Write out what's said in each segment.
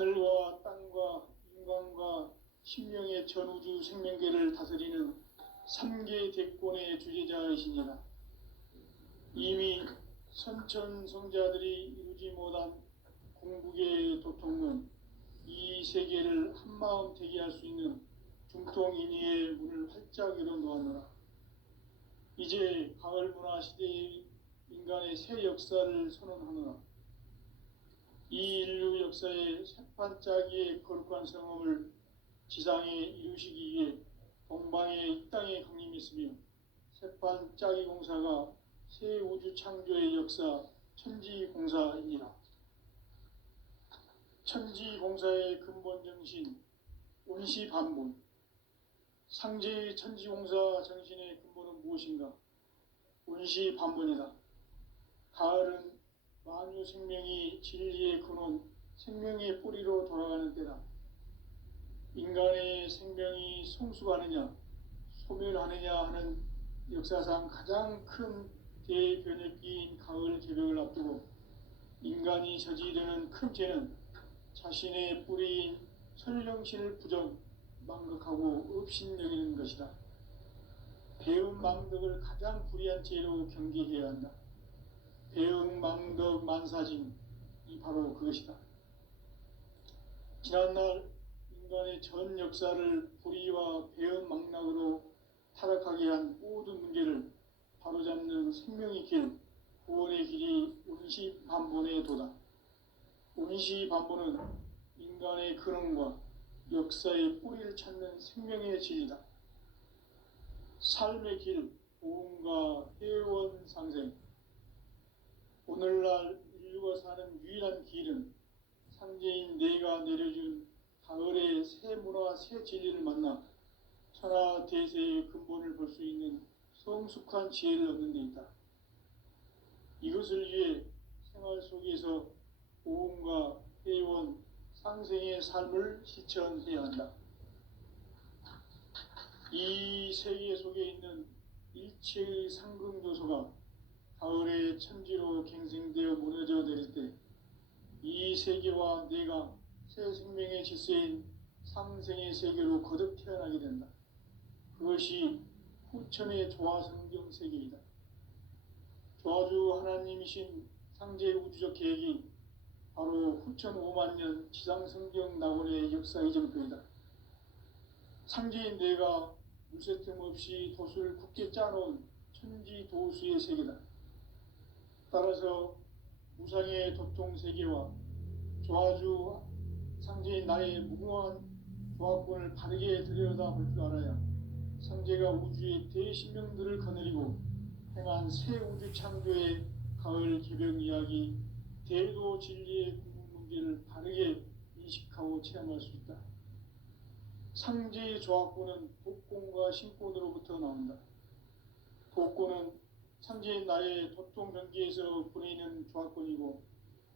하늘과 땅과 인간과 신명의 전우주 생명계를 다스리는 삼계 대권의 주제자이시니라. 이미 선천성자들이 이루지 못한 궁극의 도통은 이 세계를 한마음 되게 할 수 있는 중통인의의 문을 활짝 열어놓았노라. 이제 가을 문화 시대의 인간의 새 역사를 선언하노라. 이 인류 역사의 새판짜기의 거룩한 성험을 지상에 이루시기 위해 동방의 이 땅에 강림했으며 새판짜기 공사가 새 우주 창조의 역사 천지공사이니라. 천지공사의 근본 정신 온시반본. 상제의 천지공사 정신의 근본은 무엇인가? 온시반본이다. 가을은 만유 생명이 진리의 근원, 생명의 뿌리로 돌아가는 때다. 인간의 생명이 성숙하느냐, 소멸하느냐 하는 역사상 가장 큰 대변혁기인 가을 개벽을 앞두고 인간이 저지르는 큰 죄는 자신의 뿌리인 설령신을 부정, 망극하고 업신여기는 것이다. 배은망덕을 가장 불의한 죄로 경계해야 한다. 배은망덕 만사징이 바로 그것이다. 지난날 인간의 전 역사를 불의와 배은망락으로 타락하게 한 모든 문제를 바로잡는 생명의 길, 구원의 길이 온시반본의 도다. 온시반본은 인간의 근원과 역사의 뿌리를 찾는 생명의 진리다. 삶의 길, 보험과 회원 상생. 오늘날 인류가 사는 유일한 길은 상제인 내가 내려준 가을의 새 문화, 새 진리를 만나 천하 대세의 근본을 볼 수 있는 성숙한 지혜를 얻는 데 있다. 이것을 위해 생활 속에서 보험과 회원, 상생의 삶을 실천해야 한다. 이 세계 속에 있는 일체의 상승요소가 가을의 천지로 갱생되어 무너져 내릴 때 이 세계와 내가 새 생명의 질서인 상생의 세계로 거듭 태어나게 된다. 그것이 후천의 조화성경 세계이다. 조화주 하나님이신 상제 우주적 계획이 바로 후천 5만 년 지상성경 낙원의 역사 이정표이다. 상제인 내가 물새 틈 없이 돛을 굳게 짜놓은 천지도수의 세계다. 따라서 무상의 도통 세계와 조화주 상제인 나의 무궁한 조화권을 바르게 들여다볼 줄 알아야 상제가 우주의 대신명들을 거느리고 행한 새 우주 창조의 가을 개벽 이야기, 대도 진리의 궁극 문제를 바르게 인식하고 체험할 수 있다. 상제의 조화권은 독권과 신권으로부터 나온다. 독권은 상제인 나의 도통 경계에서 보내는 조화권이고,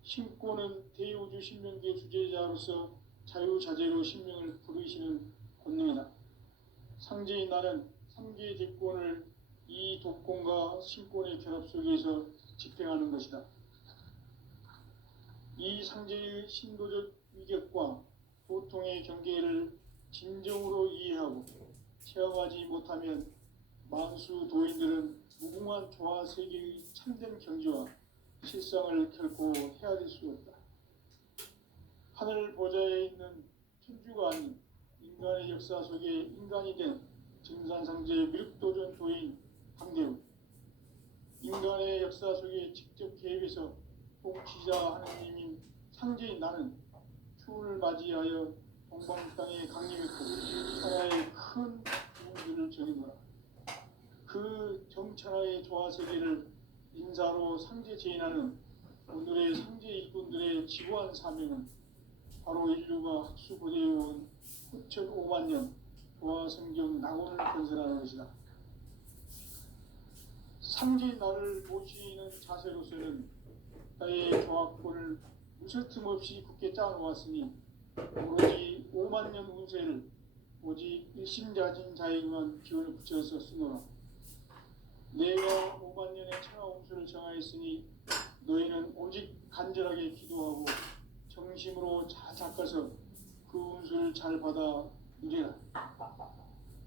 신권은 대우주 신명계 주제자로서 자유자재로 신명을 부르시는 권능이다. 상제인 나는 상계의 대권을 이 독권과 신권의 결합 속에서 집행하는 것이다. 이 상제의 신도적 위격과 도통의 경계를 진정으로 이해하고 체험하지 못하면 만수 도인들은 무궁한 조화 세계의 참된 경지와 실상을 결코 헤아릴 수 없다. 하늘 보좌에 있는 천주가 아닌 인간의 역사 속에 인간이 된 증산상제 미륵도전 도인 강대우. 인간의 역사 속에 직접 개입해서 통치자 하느님인 상제인 나는 추운을 맞이하여 동방 땅에 강림했고 천하의 큰 부흥들을 전해노라. 그 정천하의 조화세계를 인사로 상제 제인하는 오늘의 상제 일꾼들의 지구한 사명은 바로 인류가 학수고대해온 후천 5만 년 조화성경 낙원을 건설하는 것이다. 상제 나를 모시는 자세로서는 나의 조화권을 무술 틈 없이 굳게 짜놓았으니 오로지 5만 년 운세를 오직 일심자진 자에게만 기운을 붙여서 쓰노라. 내가 5만 년의 천하 운수를 정하였으니 너희는 오직 간절하게 기도하고 정심으로 자작 닦아서 그 운수를 잘 받아 누리라.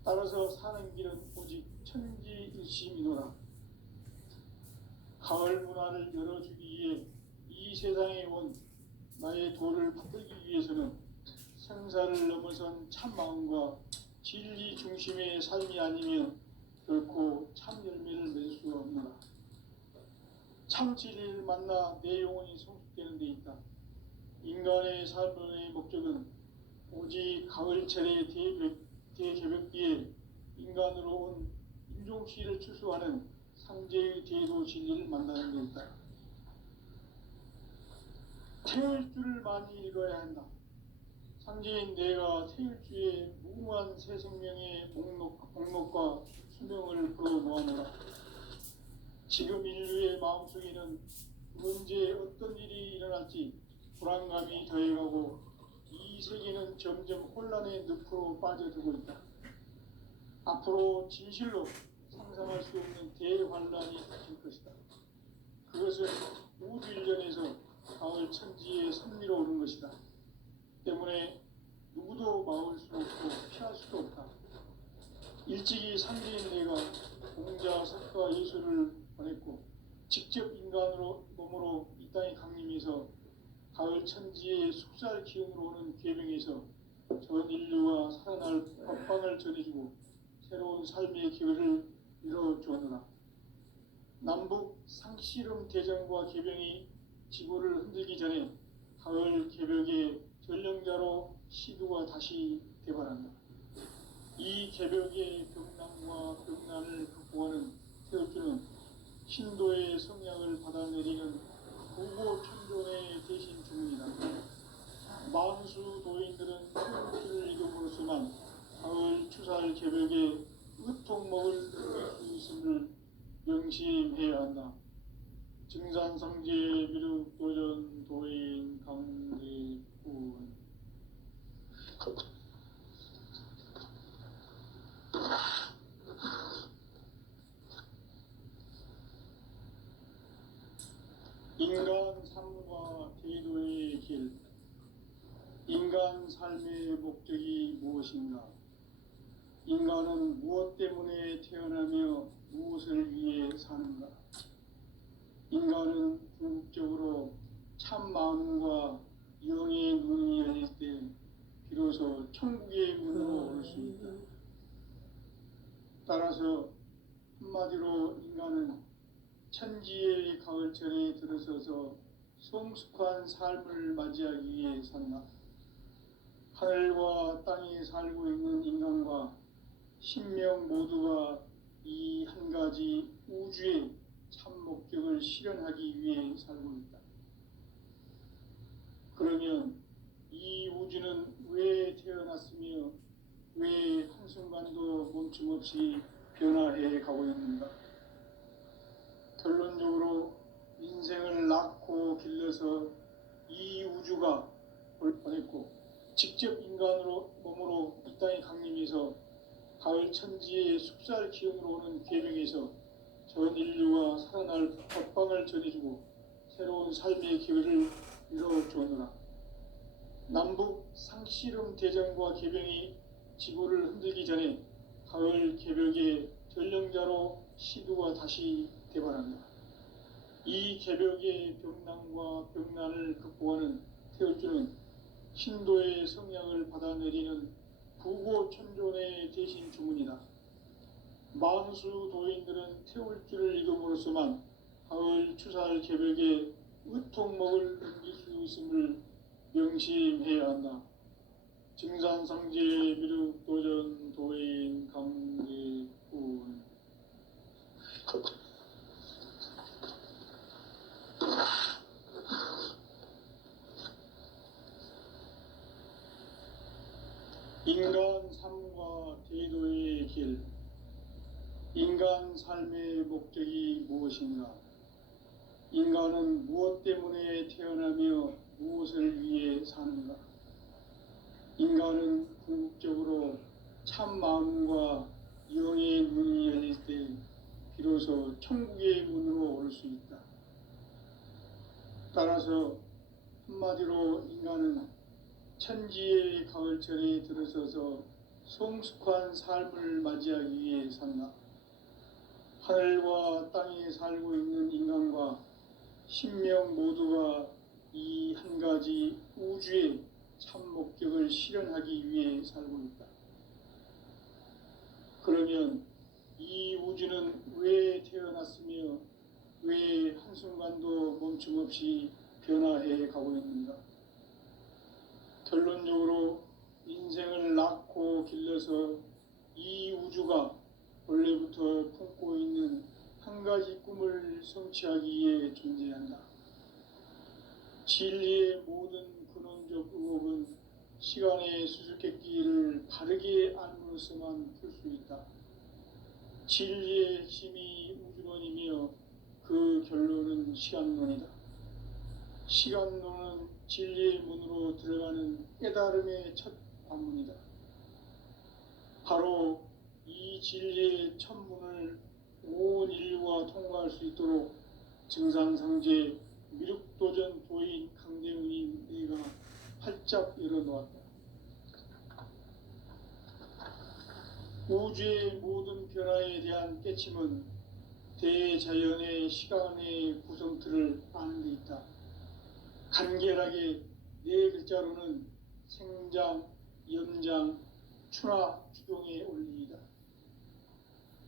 따라서 사는 길은 오직 천지일심이노라. 가을 문화를 열어주기 위해 이 세상에 온 나의 도를 받들기 위해서는 생사를 넘어선 참 마음과 진리 중심의 삶이 아니면 결코 참 열매를 맺을 수 없노라. 참 진리를 만나 내 영혼이 성숙되는 데 있다. 인간의 삶의 목적은 오직 가을철의 대개벽기에 인간으로 온 인종시를 추수하는 상제의 대도 진리를 만나는 데 있다. 태울 줄을 많이 읽어야 한다. 상제인 내가 태울 주의 무궁한 새 생명의 목록과 수명을 풀어 놓아노라. 지금 인류의 마음속에는 언제 어떤 일이 일어날지 불안감이 더해가고 이 세계는 점점 혼란의 늪으로 빠져들고 있다. 앞으로 진실로 상상할 수 없는 대환란이 닥칠 것이다. 그것은 우주 일련에서 가을 천지의 섭리로 오는 것이다. 때문에 누구도 막을 수 없고 피할 수도 없다. 일찍이 상제인 내가 공자, 석가, 예수를 보냈고 직접 인간으로 몸으로 이 땅에 강림해서 가을 천지의 숙살 기운으로 오는 계명에서 전 인류가 살아날 법방을 전해주고 새로운 삶의 기회를 이뤄주었노라. 남북 상씨름 대전과 개병이 지구를 흔들기 전에 가을 개벽의 전령자로 시두가 다시 개발한다. 이 개벽의 병난과 병난을 극복하는 태울주는 신도의 성약을 받아내리는 부고천존의 대신 주문이다. 만수 도인들은 태울주를 이름으로서만 가을 추살 개벽에 으통먹을 느낄 수 있음을 명심해야 한다. 증산상제 미륵 도전 도인 강대군. 인간 삶과 대도의 길. 인간 삶의 목적이 무엇인가? 인간은 무엇 때문에 태어나며 무엇을 위해 사는가? 인간은 궁극적으로 참 마음과 영의 눈이 열릴 때 비로소 천국의 문으로 올 수 있다. 따라서 한마디로 인간은 천지의 가을철에 들어서서 성숙한 삶을 맞이하기 위해 산다. 하늘과 땅에 살고 있는 인간과 신명 모두가 이 한 가지 우주의 참 목적을 실현하기 위해 살고 있다. 그러면 이 우주는 왜 태어났으며 왜 한순간도 멈춤없이 변화해 가고 있는가? 결론적으로 인생을 낳고 길러서 이 우주가 올 뻔했고 직접 인간으로 몸으로 이 땅에 강림해서 가을 천지의 숙살 기운으로 오는 계명에서 전 인류가 살아날 법방을 전해주고 새로운 삶의 기회를 이뤄주었노라. 남북 상씨름 대전과 개병이 지구를 흔들기 전에 가을 개벽의 전령자로 시두가 다시 개발한다. 이 개벽의 병난과 병난을 극복하는 태울주는 신도의 성약을 받아내리는 부고천존의 대신 주문이다. 만수 도인들은 태울주를 읽음으로써만 가을 추살 개벽에 으통먹을 넘길 수 있음을 명심해야 한다. 증산상제 미륵 도전 도인 강대군. 인간 삶과 대도의 길. 인간 삶의 목적이 무엇인가? 인간은 무엇 때문에 태어나며 무엇을 위해 사는가? 인간은 궁극적으로 참 마음과 영의 문이 열릴 때 비로소 천국의 문으로 올 수 있다. 따라서 한마디로 인간은 천지의 가을철에 들어서서 성숙한 삶을 맞이하기 위해 산다. 하늘과 땅에 살고 있는 인간과 신명 모두가 이 한 가지 우주의 참 목적을 실현하기 위해 살고 있다. 그러면 이 우주는 왜 태어났으며 왜 한순간도 멈춤 없이 변화해 가고 있는가? 결론적으로 인생을 낳고 길러서 이 우주가 원래부터 품고 있는 한 가지 꿈을 성취하기 위해 존재한다. 진리의 모든 근원적 의혹은 시간의 수수께끼를 바르게 알므로서만 풀 수 있다. 진리의 핵심이 우주론이며 그 결론은 시간론이다. 시간론은 진리의 문으로 들어가는 깨달음의 첫 관문이다. 바로 이 진리의 첫 문을 온 인류가 통과할 수 있도록 증산상제 미륵도전 도인 강대훈이 내가 활짝 열어놓았다. 우주의 모든 변화에 대한 깨침은 대자연의 시간의 구성틀을 아는 데 있다. 간결하게 네 글자로는 생장, 연장, 추나 추동의 원리이다.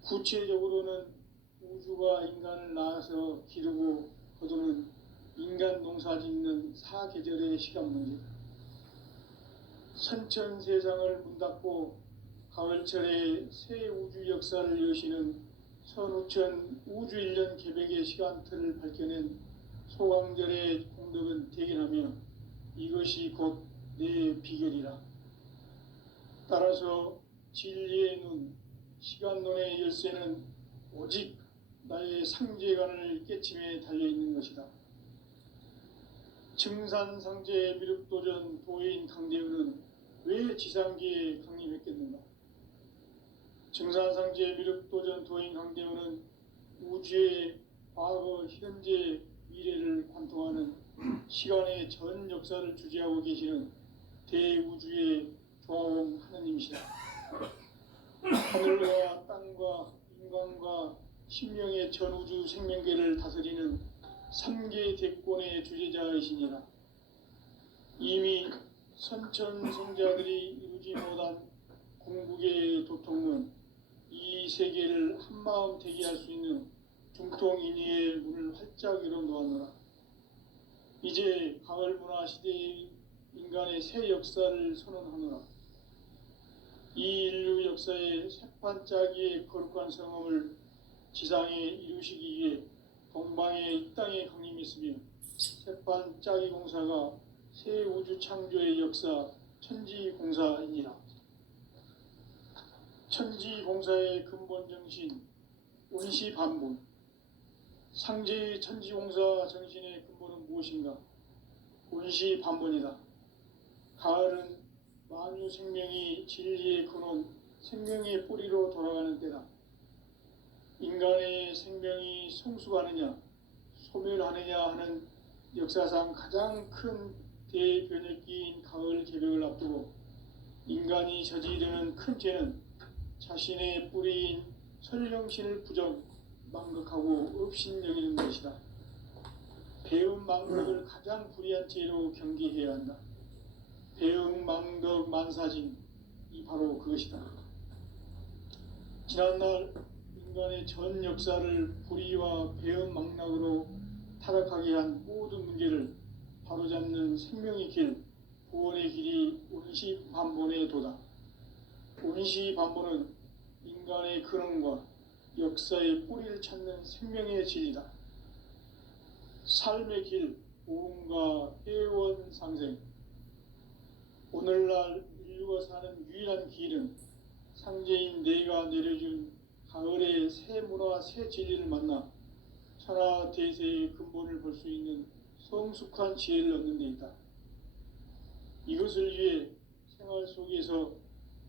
구체적으로는 우주가 인간을 낳아서 기르고 거두는 인간 농사 짓는 사계절의 시간 문제다. 선천세상을 문닫고 가을철에 새 우주 역사를 여시는 선우천 우주 1년 개백의 시간틀을 밝혀낸 소강절의 공덕은 대견하며 이것이 곧 내 비결이라. 따라서 진리의 눈, 시간론의 열쇠는 오직 나의 상제관을 깨침에 달려있는 것이다. 증산상제 미륵도전 도인 강대훈은 왜 지상계에 강림했겠는가? 증산상제 미륵도전 도인 강대훈은 우주의 과거, 현재, 미래를 관통하는 시간의 전 역사를 주재하고 계시는 대우주의 조화원 하느님이시다. 하늘과 땅과 인간과 신명의 전우주 생명계를 다스리는 3계 대권의 주재자이시니라. 이미 선천성자들이 이루지 못한 궁극의 도통은 이 세계를 한마음 대기할 수 있는 중통인의의 문을 활짝 열어놓았노라. 이제 가을 문화 시대의 인간의 새 역사를 선언하노라. 이 인류 역사의 새반짝이의 거룩한 성험을 지상에 이루시기 위해 동방의 이 땅에 강림했으며 새반짝이 공사가 새 우주 창조의 역사 천지공사이니라. 천지공사의 근본 정신 원시반본. 상제의 천지공사 정신의 근본은 무엇인가? 원시반본이다. 가을은 만유 생명이 진리의 근원, 생명의 뿌리로 돌아가는 때다. 인간의 생명이 성숙하느냐, 소멸하느냐 하는 역사상 가장 큰 대변혁기인 가을 개벽을 앞두고 인간이 저지르는 큰 죄는 자신의 뿌리인 설령신을 부정, 망극하고 업신여기는 것이다. 배움 망덕을 가장 불의한 죄로 경계해야 한다. 배움 망덕 만사진, 이 바로 그것이다. 지난날 인간의 전 역사를 불의와 배움 망락으로 타락하게 한 모든 문제를 바로잡는 생명의 길, 구원의 길이 원시반본의 도다. 원시반본은 인간의 근원과 역사의 뿌리를 찾는 생명의 진리다. 삶의 길, 오음과 회원 상생. 오늘날 인류가 사는 유일한 길은 상제인 내가 내려준 가을의 새 문화, 새 진리를 만나 천하 대세의 근본을 볼 수 있는 성숙한 지혜를 얻는 데 있다. 이것을 위해 생활 속에서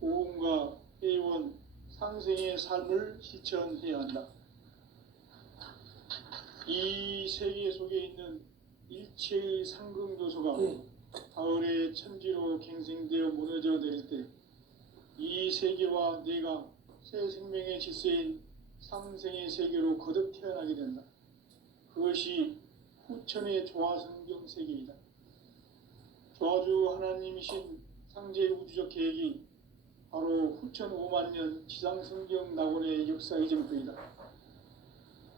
오음과 회원, 상생의 삶을 실천해야 한다. 이 세계 속에 있는 일체의 상승 요소가 가을의 천지로 갱생되어 무너져 내릴 때 이 세계와 내가 새 생명의 질서인 삼생의 세계로 거듭 태어나게 된다. 그것이 후천의 조화성경 세계이다. 조화주 하나님이신 상제의 우주적 계획이 바로 후천 5만 년 지상성경 낙원의 역사의 정토이다.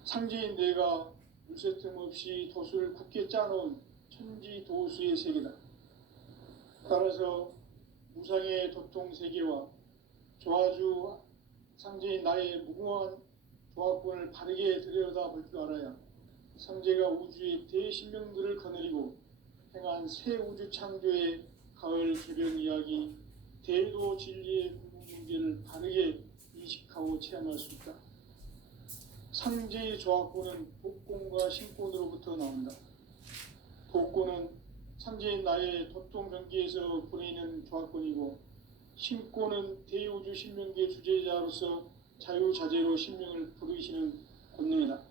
상제인 내가 물새 틈 없이 도수를 굳게 짜놓은 천지 도수의 세계다. 따라서 무상의 도통 세계와 조화주 상제인 나의 무궁한 조화권을 바르게 들여다볼 줄 알아야 상제가 우주의 대신명들을 거느리고 행한 새 우주 창조의 가을 개변 이야기, 대도 진리의 문제를 바르게 인식하고 체험할 수 있다. 상제의 조화권은 복권과 신권으로부터 나온다. 복권은 상제인 나의 도통 경계에서 보내는 조화권이고, 신권은 대우주 신명계 주제자로서 자유자재로 신명을 부르시는 권능이다.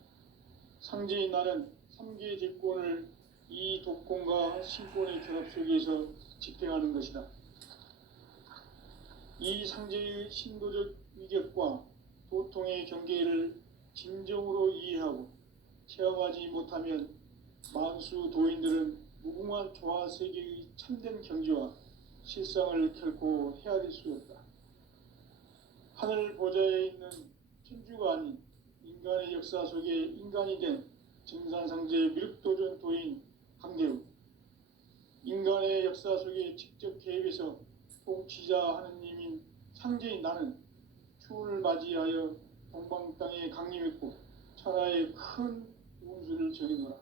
상제인 나는 3개의 뒷권을 이 독권과 신권의 결합 속에서 집행하는 것이다. 이 상제의 신도적 위격과 도통의 경계를 진정으로 이해하고 체험하지 못하면 만수 도인들은 무궁한 조화 세계의 참된 경지와 실상을 결코 헤아릴 수 없다. 하늘 보좌에 있는 천주가 아닌 인간의 역사 속에 인간이 된 증산상제 미륵도전 도인 강대우, 인간의 역사 속에 직접 개입해서 통치자 하느님인 상제인 나는 추운을 맞이하여 동방 땅에 강림했고 천하의 큰 운수를 정해놓으라.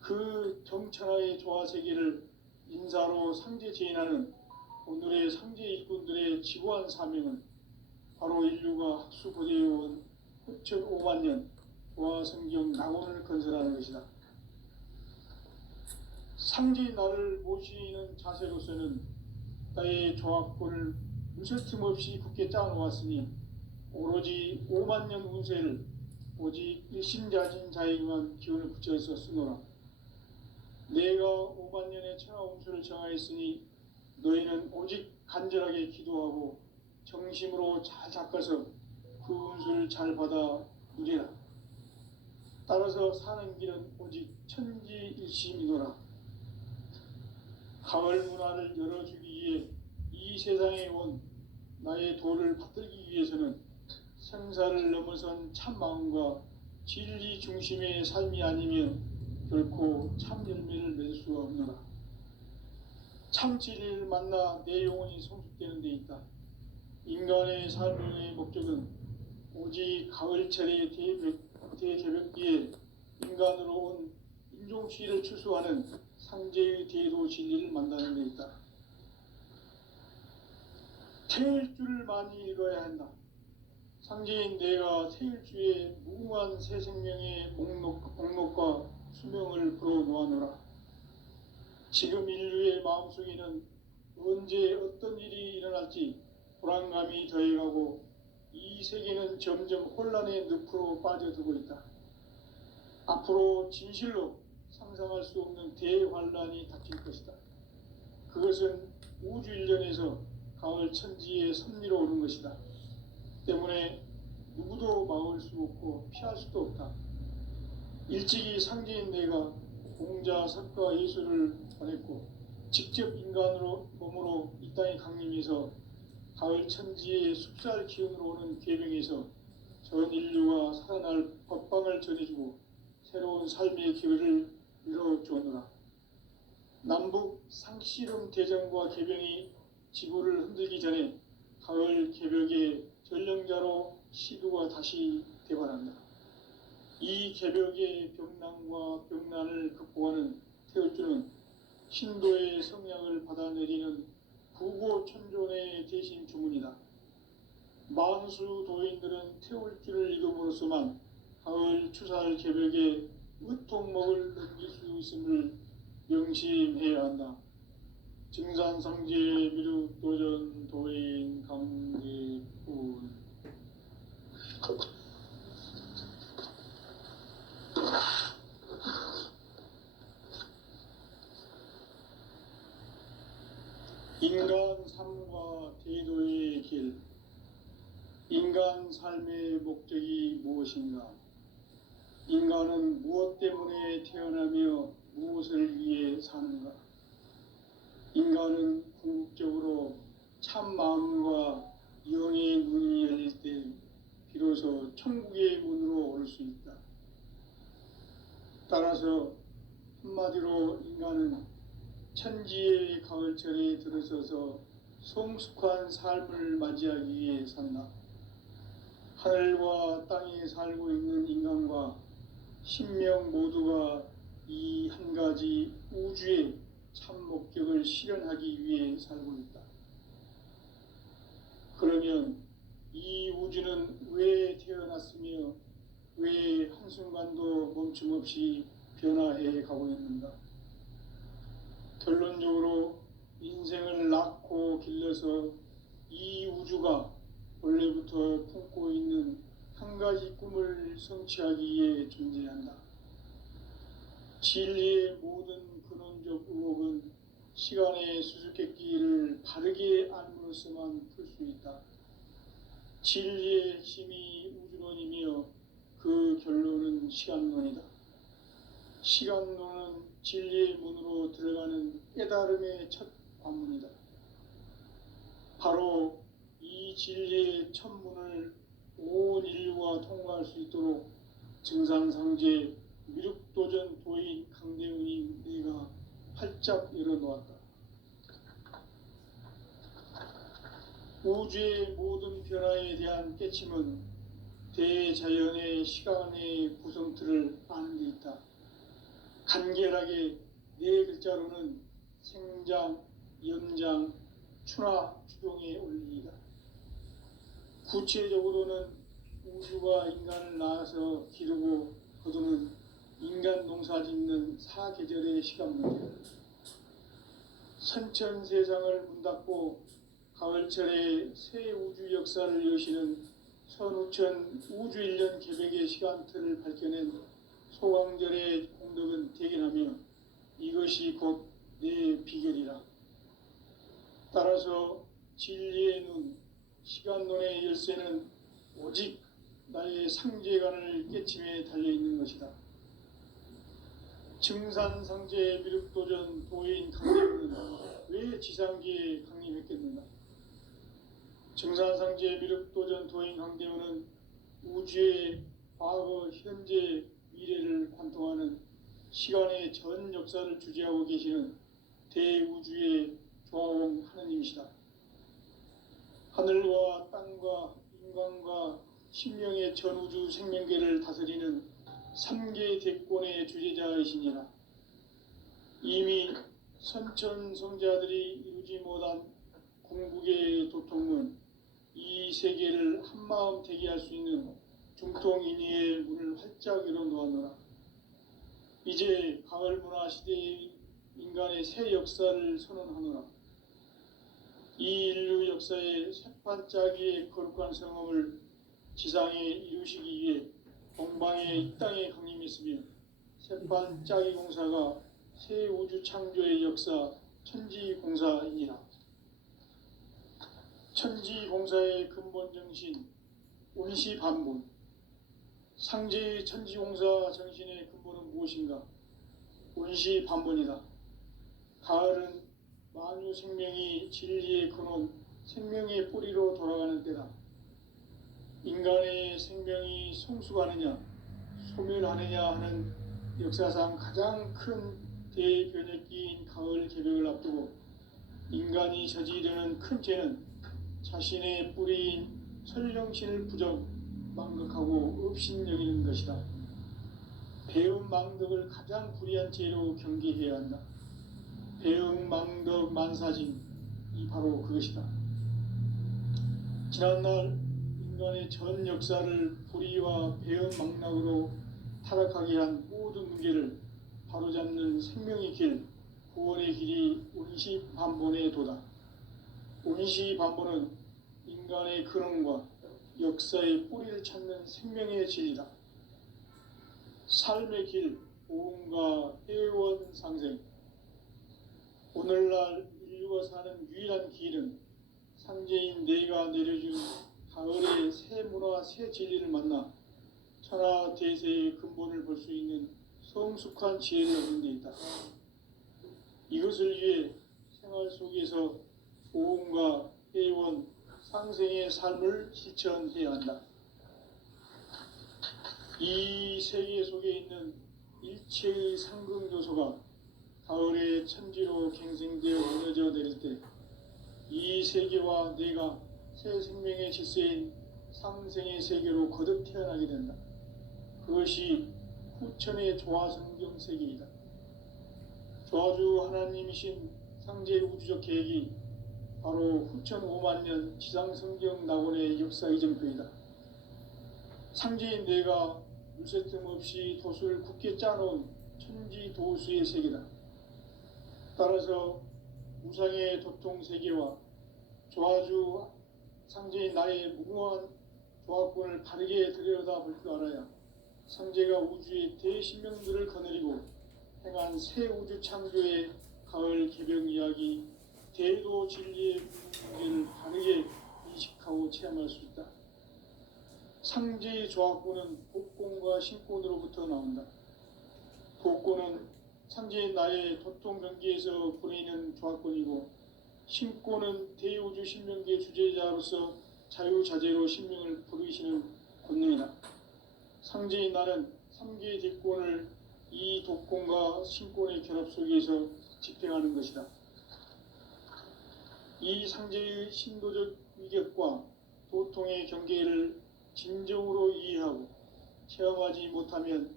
그 정천하의 조화세계를 인사로 상제 제인하는 오늘의 상제 일꾼들의 지고한 사명은 바로 인류가 학수고대해온 후천 5만 년 조화성경 낙원을 건설하는 것이다. 상제인 나를 모시는 자세로서는 나의 조화권을 무쇠틈 없이 굳게 짜놓았으니 오로지 5만 년 운세를 오직 일심자진 자에게만 기운을 붙여서 쓰노라. 내가 5만 년의 천하 운수를 정하였으니 너희는 오직 간절하게 기도하고 정심으로 잘 닦아서 그 운수를 잘 받아 누리라. 따라서 사는 길은 오직 천지일심이노라. 가을 문화를 열어주기 위해 이 세상에 온 나의 도를 받들기 위해서는 생사를 넘어선 참 마음과 진리 중심의 삶이 아니면 결코 참 열매를 맺을 수가 없노라. 참 진리를 만나 내 영혼이 성숙되는 데 있다. 인간의 삶의 목적은 오직 가을철의 대개벽기에 인간으로 온 인종시를 추수하는 상제의 대도 진리를 만나는 데 있다. 태일주를 많이 읽어야 한다. 상제인 내가 태일주의 무궁한 새 생명의 목록과 수명을 불어놓아노라. 지금 인류의 마음속에는 언제 어떤 일이 일어날지 불안감이 더해가고 이 세계는 점점 혼란의 늪으로 빠져들고 있다. 앞으로 진실로 상상할 수 없는 대환란이 닥칠 것이다. 그것은 우주 일련에서 가을 천지의 섭리로 오는 것이다. 때문에 누구도 막을 수 없고 피할 수도 없다. 일찍이 상제인 내가 공자, 석가, 예수를 보냈고 직접 인간으로 몸으로 이 땅에 강림해서 가을 천지의 숲살 기운으로 오는 계명에서 전 인류가 살아날 법방을 전해주고 새로운 삶의 기회를 이뤄주었노라. 남북 상씨름 대전과 개병이 지구를 흔들기 전에 가을 개벽의 전령자로 시두가 다시 대발한다. 이 개벽의 병난과 병난을 극복하는 태울주는 신도의 성량을 받아내리는 부고천존의 대신 주문이다. 만수 도인들은 태울주를 읽음으로써만 가을 추살 개벽의 의통목을 넘길 수 있음을 명심해야 한다. 증산상제 미륵도전 도인 강대훈. 인간 삶과 대도의 길. 인간 삶의 목적이 무엇인가? 인간은 무엇 때문에 태어나며 무엇을 위해 사는가? 인간은 궁극적으로 참 마음과 영의 눈이 열릴 때 비로소 천국의 문으로 오를 수 있다. 따라서 한마디로 인간은 천지의 가을철에 들어서서 성숙한 삶을 맞이하기 위해 산다. 하늘과 땅에 살고 있는 인간과 신명 모두가 이 한 가지 우주의 참 목적을 실현하기 위해 살고 있다. 그러면 이 우주는 왜 태어났으며 왜 한순간도 멈춤없이 변화해 가고 있는가? 결론적으로 인생을 낳고 길러서 이 우주가 원래부터 품고 있는 한 가지 꿈을 성취하기 위해 존재한다. 진리의 모든 근원적 의혹은 시간의 수수께끼를 바르게 알므로서만 풀 수 있다. 진리의 핵심이 우주론이며 그 결론은 시간론이다. 시간론은 진리의 문으로 들어가는 깨달음의 첫 관문이다. 바로 이 진리의 첫 문을 온 인류가 통과할 수 있도록 증산상제 미륵도전 도인 강대훈이 내가 활짝 열어놓았다. 우주의 모든 변화에 대한 깨침은 대자연의 시간의 구성틀을 아는 데 있다. 간결하게 네 글자로는 생장, 연장, 추나 추동의 원리이다. 구체적으로는 우주가 인간을 낳아서 기르고 거두는 인간 농사 짓는 사계절의 시간 문제다. 선천세상을 문 닫고 가을철에 새 우주 역사를 여시는 선우천 우주일년 계백의 시간틀을 밝혀낸 소강절의 공덕은 대견하며 이것이 곧 내 비결이라. 따라서 진리의 눈, 시간론의 열쇠는 오직 나의 상제관을 깨침에 달려있는 것이다. 증산상제 미륵도전 도인 강림은 왜 지상기에 강림했겠는가? 증산상제 미륵도전 도인 강림은 우주의 과거, 현재, 미래를 관통하는 시간의 전 역사를 주재하고 계시는 대우주의 조화원 하느님이시다. 하늘과 땅과 인간과 신명의 전우주 생명계를 다스리는 3개 대권의 주재자이시니라. 이미 선천성자들이 이루지 못한 궁극의 도통은 이 세계를 한마음 되게 할 수 있는 중통인의의 문을 활짝 열어놓았노라. 이제 가을 문화 시대의 인간의 새 역사를 선언하노라. 이 인류 역사의 새반짝이의 거룩한 성험을 지상에 이루시기 위해 동방의 이 땅에 강림했으며 새반짝이 공사가 새 우주 창조의 역사 천지공사이니라. 천지공사의 근본 정신 운시반본. 상제의 천지공사 정신의 근본은 무엇인가? 운시반본이다. 가을은 만유 생명이 진리의 근원, 생명의 뿌리로 돌아가는 때다. 인간의 생명이 성숙하느냐, 소멸하느냐 하는 역사상 가장 큰 대변혁기인 가을 개벽을 앞두고 인간이 저지르는 큰 죄는 자신의 뿌리인 설령신을 부정, 망극하고 업신여기는 것이다. 배움 망덕을 가장 불의한 죄로 경계해야 한다. 배움 망덕 만사진, 이 바로 그것이다. 지난날 인간의 전 역사를 불의와 배움 망락으로 타락하게 한 모든 문제를 바로잡는 생명의 길, 구원의 길이 운시반본의 도다. 운시반본은 인간의 근원과 역사의 뿌리를 찾는 생명의 진리다. 삶의 길, 보험과 회원 상생. 오늘날 인류 인류가 사는 유일한 길은 상제인 내가 내려준 가을의 새 문화, 새 진리를 만나 천하 대세의 근본을 볼 수 있는 성숙한 지혜를 얻는 데 있다. 이것을 위해 생활 속에서 보험과 회원, 상생의 삶을 실천해야 한다. 이 세계 속에 있는 일체의 상극 요소가 가을의 천지로 갱생되어 무너져 내릴 때 이 세계와 내가 새 생명의 질서인 상생의 세계로 거듭 태어나게 된다. 그것이 후천의 조화성경 세계이다. 조화주 하나님이신 상제 우주적 계획이 바로 후천 5만 년 지상성경 낙원의 역사 이정표이다. 상제인 내가 물새 틈 없이 도수를 굳게 짜놓은 천지 도수의 세계다. 따라서 우상의 도통 세계와 조화주 상제인 나의 무궁한 조합권을 바르게 들여다볼 줄 알아야 상제가 우주의 대신명들을 거느리고 행한 새 우주 창조의 가을 개벽 이야기, 대도 진리의 문제를 바르게 인식하고 체험할 수 있다. 상제의 조합권은 복권과 신권으로부터 나온다. 복권은 상제인 나의 도통 경계에서 보내는 조합권이고, 신권은 대우주 신명기의 주제자로서 자유자재로 신명을 부르시는 권능이다. 상제인 나는 3개의 대권을 이 독권과 신권의 결합 속에서 집행하는 것이다. 이 상제의 신도적 위격과 도통의 경계를 진정으로 이해하고 체험하지 못하면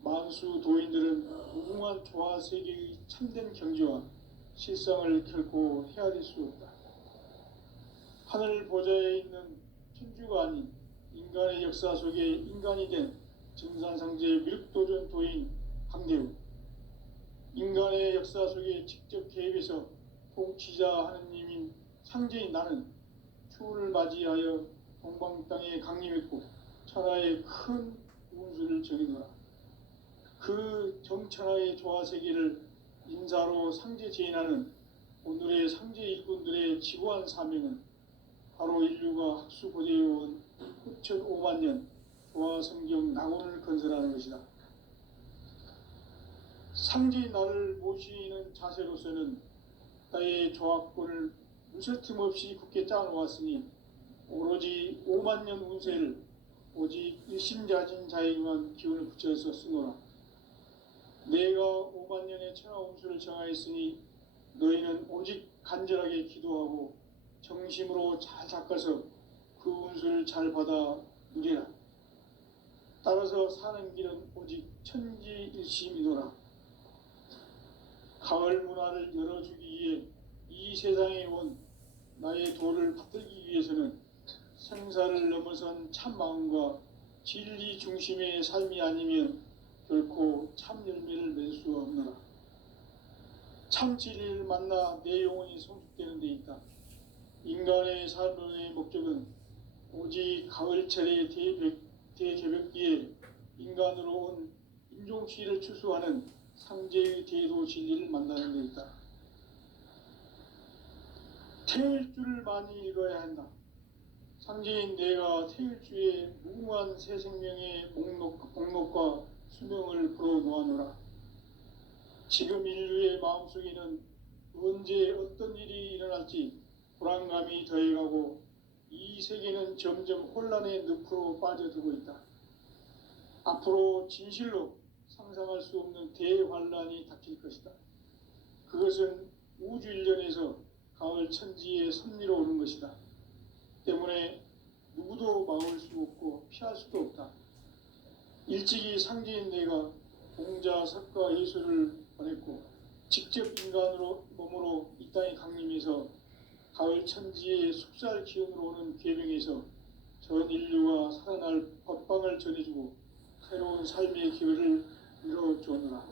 만수 도인들은 무궁한 조화 세계의 참된 경지와 실상을 결코 헤아릴 수 없다. 하늘 보좌에 있는 천주가 아닌 인간의 역사 속에 인간이 된 증산상제 밀도전 도인 강대우, 인간의 역사 속에 직접 개입해서 통치자 하느님인 상제인 나는 추운을 맞이하여 동방 땅에 강림했고 천하의 큰 운수를 정해놓으라. 그 정천하의 조화세계를 인사로 상제 제인하는 오늘의 상제 일꾼들의 지고한 사명은 바로 인류가 학수고대해온 후천 5만 년 조화성경 낙원을 건설하는 것이다. 상제인 나를 모시는 자세로서는 나의 조합권을 무쇠틈 없이 굳게 짜놓았으니 오로지 5만 년 운세를 오직 일심자진 자에게만 기운을 붙여서 쓰노라. 내가 5만 년의 천하 운수를 정하였으니 너희는 오직 간절하게 기도하고 정심으로 잘 닦아서 그 운수를 잘 받아 누리라. 따라서 사는 길은 오직 천지일심이노라. 가을 문화를 열어주기 위해 이 세상에 온 나의 도를 받들기 위해서는 생사를 넘어선 참 마음과 진리 중심의 삶이 아니면 결코 참 열매를 맺을 수 없노라. 참 진리를 만나 내 영혼이 성숙되는 데 있다. 인간의 삶의 목적은 오직 가을철의 대개벽기에 인간으로 온 인종시를 추수하는 상제의 대도 진리를 만나는 데 있다. 태일주를 많이 읽어야 한다. 상제인 내가 태일주의 무궁한 새 생명의 목록과 수명을 풀어놓아노라. 지금 인류의 마음속에는 언제 어떤 일이 일어날지 불안감이 더해가고 이 세계는 점점 혼란의 늪으로 빠져들고 있다. 앞으로 진실로 상상할 수 없는 대환란이 닥칠 것이다. 그것은 우주 일련에서 가을 천지의 섭리로 오는 것이다. 때문에 누구도 막을 수 없고 피할 수도 없다. 일찍이 상제인 내가 공자, 석가, 예수를 보냈고 직접 인간으로 몸으로 이 땅에 강림해서 가을 천지의 숙살 기운으로 오는 계명에서 전 인류가 살아날 법방을 전해주고 새로운 삶의 기회를 이뤄주느라.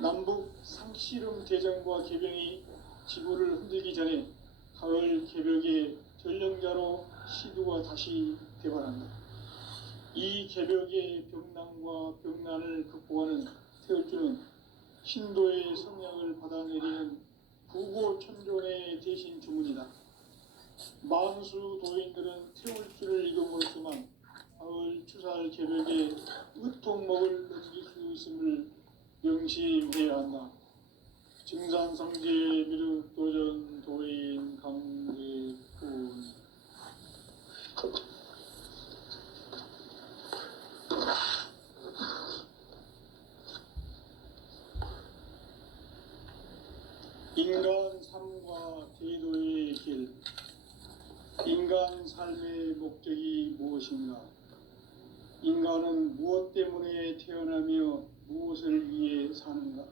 남북 상씨름 대전과 개병이 지구를 흔들기 전에 가을 개벽의 전령자로 시두가 다시 대발한다. 이 개벽의 병난과 병난을 극복하는 태울주는 신도의 성령을 받아내리는 구고천존의 대신 주문이다. 만수 도인들은 태울 줄을 익음으로써만 가을 추살 개벽에 으통먹을 넘길 수 있음을 명심해야 한다. 증산상제 미륵도전 도인 강대군. 인간 삶과 제도의 길. 인간 삶의 목적이 무엇인가? 인간은 무엇 때문에 태어나며 무엇을 위해 사는가?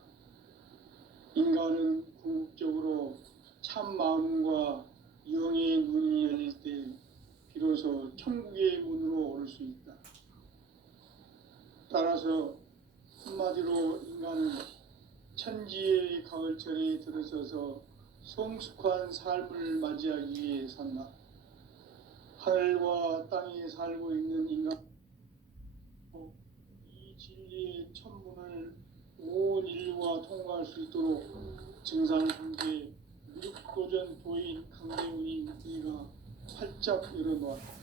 인간은 궁극적으로 참 마음과 영의 눈이 열릴 때 비로소 천국의 문으로 오를 수 있다. 따라서 한마디로 인간은 천지의 가을철에 들어서서 성숙한 삶을 맞이하기 위해 산다. 하늘과 땅에 살고 있는 인간, 이 진리의 천문을 온 인류가 통과할 수 있도록 증산상제 미륵도전 도인 강대훈이 우리가 활짝 열어놓았다.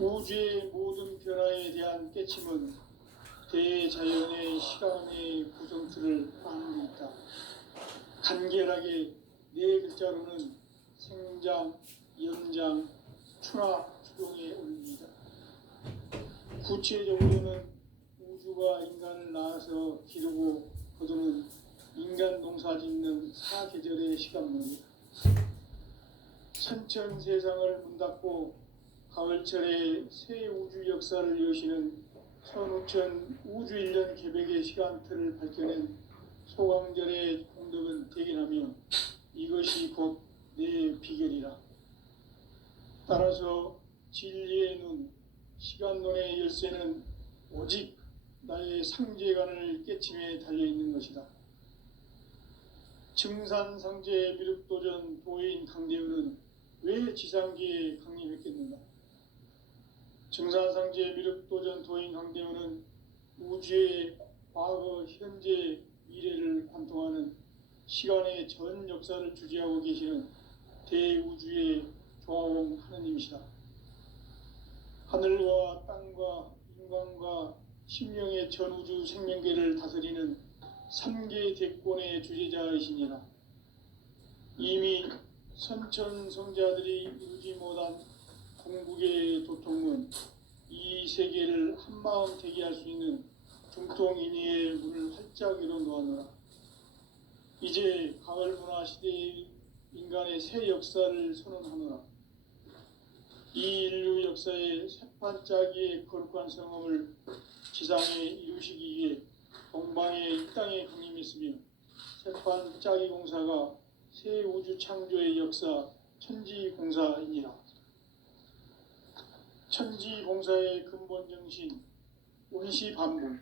우주의 모든 변화에 대한 깨침은 대자연의 시간의 구성틀을 아는 데 있다. 간결하게 네 글자로는 생장, 연장, 추나 추동의 원리이다. 구체적으로는 우주가 인간을 낳아서 기르고 거두는 인간 농사 짓는 사계절의 시간문이다. 천천 세상을 문닫고 가을철에 새 우주 역사를 여시는 천우천 우주 1년 개벽의 시간틀을 밝혀낸 소강절의 공덕은 대견하며 이것이 곧 내 비결이라. 따라서 진리의 눈, 시간론의 열쇠는 오직 나의 상제관을 깨침에 달려있는 것이다. 증산상제 미륵도전 도인 강대훈은 왜 지상기에 강림했겠는가? 증산상제 미륵도전 도인 강대훈은 우주의 과거, 현재, 미래를 관통하는 시간의 전 역사를 주재하고 계시는 대우주의 조화원 하느님이시다. 하늘과 땅과 인간과 심령의 전우주 생명계를 다스리는 3계 대권의 주재자이시니라. 이미 선천성자들이 이루지 못한 궁극의 도통은 이 세계를 한마음 되게 할 수 있는 중통인의의 문을 활짝 열어놓았노라. 이제 가을 문화 시대의 인간의 새 역사를 선언하노라. 이 인류 역사의 새판짜기의 거룩한 성험을 지상에 이루시기 위해 동방의 이 땅에 강림했으며 새판짜기 공사가 새 우주 창조의 역사 천지공사이니라. 천지공사의 근본 정신 원시반복.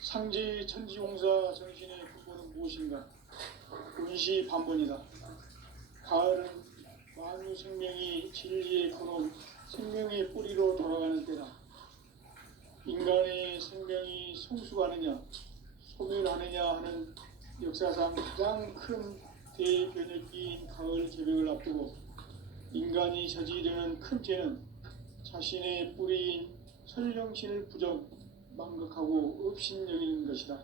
상제의 천지공사 정신의 근본은 무엇인가? 원시반복이다. 가을은 만유 생명이 진리의 근원, 생명의 뿌리로 돌아가는 때다. 인간의 생명이 성숙하느냐, 소멸하느냐 하는 역사상 가장 큰 대변혁기인 가을 개벽을 앞두고 인간이 저지르는 큰 죄는 자신의 뿌리인 설령신을 부정, 망각하고 업신여기는 것이다.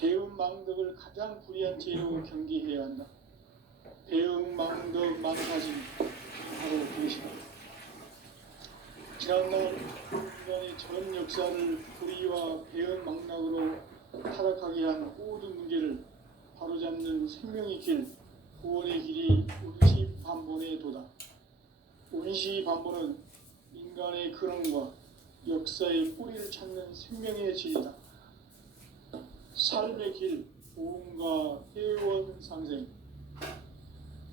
배은망덕을 가장 불의한 죄로 경계해야 한다. 배은망덕 망사진 바로 그것이다. 지난날 인간의 전 역사를 불의와 배은망락으로 타락하게 한 모든 문제를 바로잡는 생명의 길, 구원의 길이 원시반본의 도다. 원시반본은 인간의 근원과 역사의 뿌리를 찾는 생명의 진리다. 삶의 길, 보험과 회원 상생.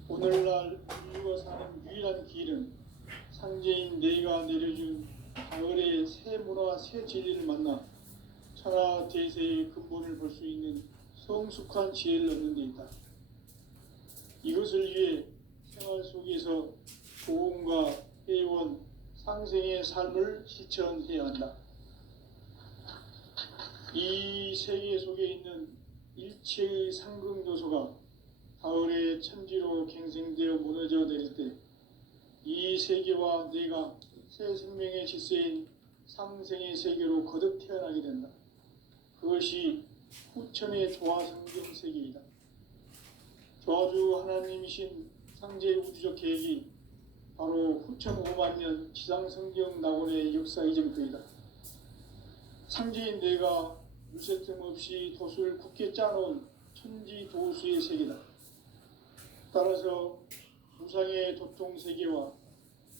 오늘날 인류가 사는 유일한 길은 상제인 내가 내려준 가을의 새 문화, 새 진리를 만나 천하 대세의 근본을 볼 수 있는 성숙한 지혜를 얻는 데 있다. 이것을 위해 생활 속에서 보험과 회원, 상생의 삶을 실천해야 한다. 이 세계 속에 있는 일체의 상승조소가 가을의 천지로 갱생되어 무너져 내릴 때 이 세계와 내가 새 생명의 질서인 상생의 세계로 거듭 태어나게 된다. 그것이 후천의 조화성경 세계이다. 조화주 하나님이신 상제 우주적 계획이 바로 후천 5만 년 지상성경 낙원의 역사 이정표이다. 상제인 내가 물새 틈 없이 돛을 굳게 짜놓은 천지 도수의 세계다. 따라서 무상의 도통 세계와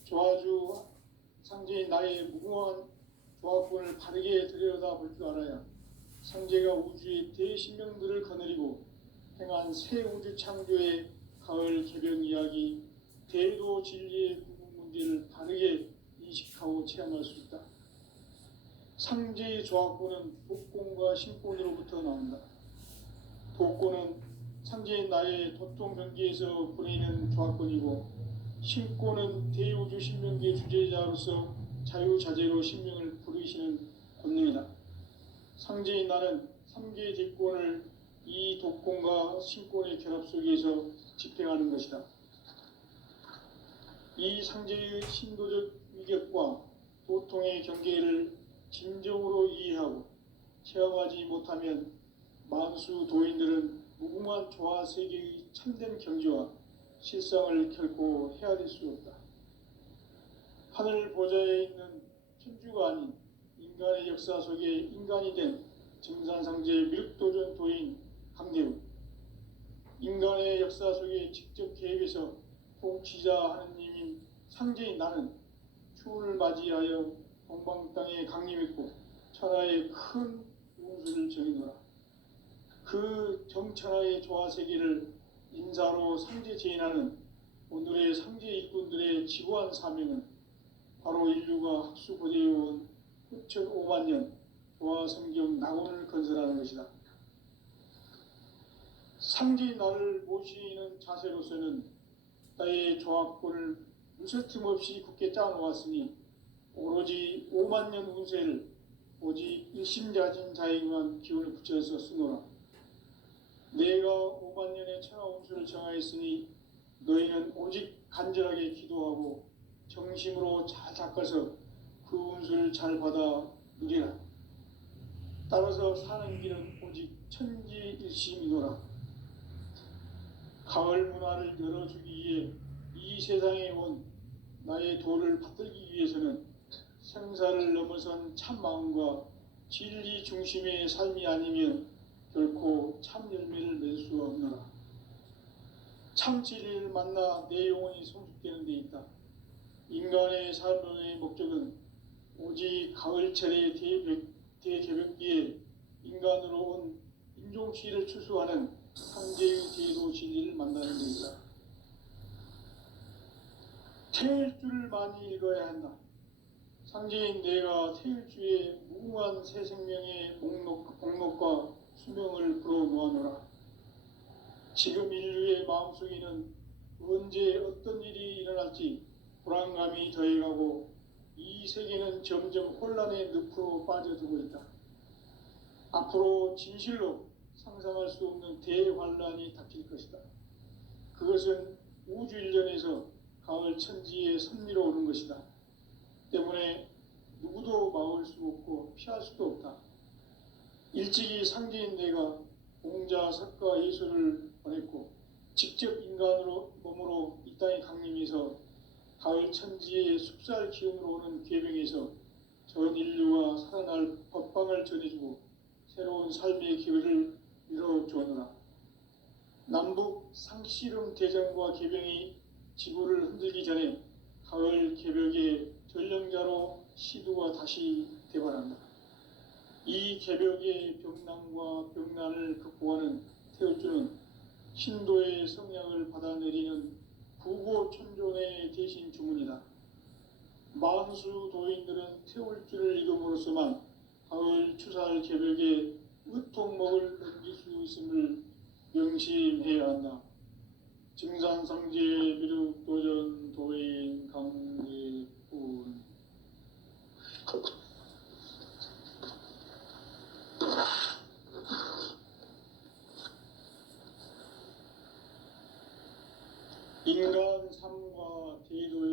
조화주 상제인 나의 무궁한 조화권을 바르게 들여다볼 줄 알아야 상제가 우주의 대신명들을 거느리고 행한 새 우주 창조의 가을 개벽 이야기, 대도 진리의 구분 문제를 바르게 인식하고 체험할 수 있다. 상제의 조화권은 복권과 신권으로부터 나온다. 복권은 상제인 나의 도통 경계에서 보내는 조화권이고, 신권은 대우주 신명기의 주제자로서 자유자재로 신명을 부르시는 권능이다. 상제인 나는 3개의 대권을 이 독권과 신권의 결합 속에서 집행하는 것이다. 이 상제의 신도적 위격과 도통의 경계를 진정으로 이해하고 체험하지 못하면 만수 도인들은 무궁한 조화 세계의 참된 경지와 실상을 결코 헤아릴 수 없다. 하늘 보좌에 있는 천주가 아닌 인간의 역사 속에 인간이 된 증산상제 미륵도전 도인 강대우, 인간의 역사 속에 직접 개입해서 통치자 하느님인 상제인 나는 추운을 맞이하여 동방 땅에 강림했고 천하의 큰 운수를 정해노라. 그 정천하의 조화세계를 인사로 상제 제인하는 오늘의 상제 일꾼들의 지구한 사명은 바로 인류가 학수고대해온 후천 5만 년 조화성경 낙원을 건설하는 것이다. 상제인 나를 모시는 자세로서는 나의 조합권을 무쇠 틈 없이 굳게 짜놓았으니 오로지 5만 년 운세를 오직 일심자진 자에게만 기운을 붙여서 쓰노라. 내가 5만 년의 천하 운수를 정하였으니 너희는 오직 간절하게 기도하고 정심으로 잘 닦아서 그 운수를 잘 받아 누리라. 따라서 사는 길은 오직 천지일심이노라. 가을 문화를 열어주기 위해 이 세상에 온 나의 도를 받들기 위해서는 생사를 넘어선 참 마음과 진리 중심의 삶이 아니면 결코 참 열매를 맺을 수 없노라. 참 진리를 만나 내 영혼이 성숙되는 데 있다. 인간의 삶의 목적은 오직 가을철의 대개벽기에 인간으로 온 인종시를 추수하는 상제의 대도 진리를 만나는 데 있다. 태일주를 많이 읽어야 한다. 상제인 내가 태일주의 무궁한 새 생명의 목록과 수명을 불어 놓아노라. 지금 인류의 마음속에는 언제 어떤 일이 일어날지 불안감이 더해가고 이 세계는 점점 혼란의 늪으로 빠져들고 있다. 앞으로 진실로 상상할 수 없는 대환란이 닥칠 것이다. 그것은 우주 일전에서 가을 천지의 섭리로 오는 것이다. 때문에 누구도 막을 수 없고 피할 수도 없다. 일찍이 상제인 내가 공자, 석가, 예수를 보냈고 직접 인간으로 몸으로 이 땅에 강림해서 가을 천지의 숲살 기운으로 오는 계명에서 전 인류가 살아날 법방을 전해주고 새로운 삶의 기회를 이뤄주었노라. 남북 상씨름 대전과 계병이 지구를 흔들기 전에 가을 개벽의 전령자로 시두가 다시 대발한다. 이 개벽의 병난과 병난을 극복하는 태울주는 신도의 성향을 받아내리는 구고천존의 대신 주문이다. 만수 도인들은 태울주를 읽음으로써만 가을 추살 개벽에 으통먹을 넘길 수 있음을 명심해야 한다. 증산상제 미륵도전 도인 강대훈 인간 삶과 제도의